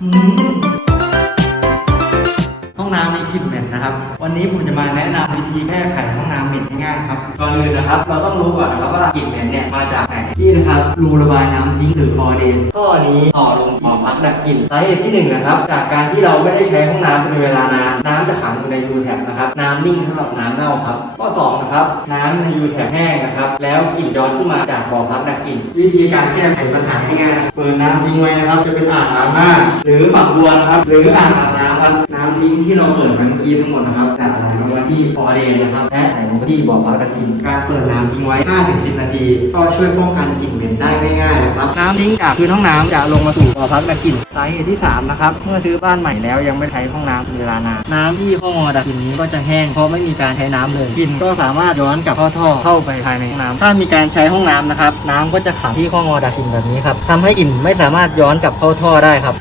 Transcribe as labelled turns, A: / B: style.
A: ห้องน้ำมีกลิ่นเหม็นนะครับ วันนี้ผมจะมาแนะนำวิธีแก้ไขห้องน้ำเหม็นง่ายๆครับก่อนอื่นนะครับ เราต้องรู้ก่อนนะครับว่ากลิ่นเหม็นเนี่ยมาจากไหนนี่นะครับรูระบายน้ำทิ้งหรือคอเดนท่อนี้ต่อลงบ่อพักดักกลิ่นสาเหตุที่หนึ่งนะครับ จากการที่เราไม่ได้ใช้ห้องน้ำเป็นเวลานานน้ำจะขังอยู่ในยูแทบนะครับน้ำนิ่งเท่ากับน้ำเน่าครับข้อสอง ครับ น้ำในยูแทบแห้งนะครับ แล้วกลิ่นย้อนขึ้นมาจากบ่อพักดักกลิ่น วิธีการแก้ไขปัญหาง่ายๆเปิดน้ำทิ้งไว้นะครับ จะเป็นอ่างล้าบน้าหรือฝักบัวนะครับ หรืออ่างอาบน้ำ ครับน้ำทิ้งที่เราเปิดไปเมื่อกี้ทั้งหมดนะครับจะไหลลงมาที่คลอเดนนะครับและไหลลงมาที่บ่อพักดักกลิ่นการเปิดน้ำทิ้งไว้ 5-10 นาที ก็ช่วยป้องกันกลิ่นเหม็นได้ง่ายๆนะครับน้ำทิ้งจากพื้นห้องน้ำจะลงมาสู่บ่อพักดักกลิ่นสาเหตุที่3นะครับเมื่อซื้อบ้านใหม่แล้วยังไม่ใช้ห้องน้ำเป็นเวลานานน้ำที่ข้องอดักกลิ่นนี้ก็จะแห้งเพราะไม่มีการใช้น้ำเลยกลิ่นก็สามารถย้อนกลับเข้าท่อเข้าไปภายในห้องน้ำถ้ามีการใช้ห้องน้ำนะครับน้ำก็จะขังที่ข้องอดักกลิ่นแบบนี้ครับทำให้กลิ่นไม่สามารถย้อนกลับเข้าท่อได้ครับ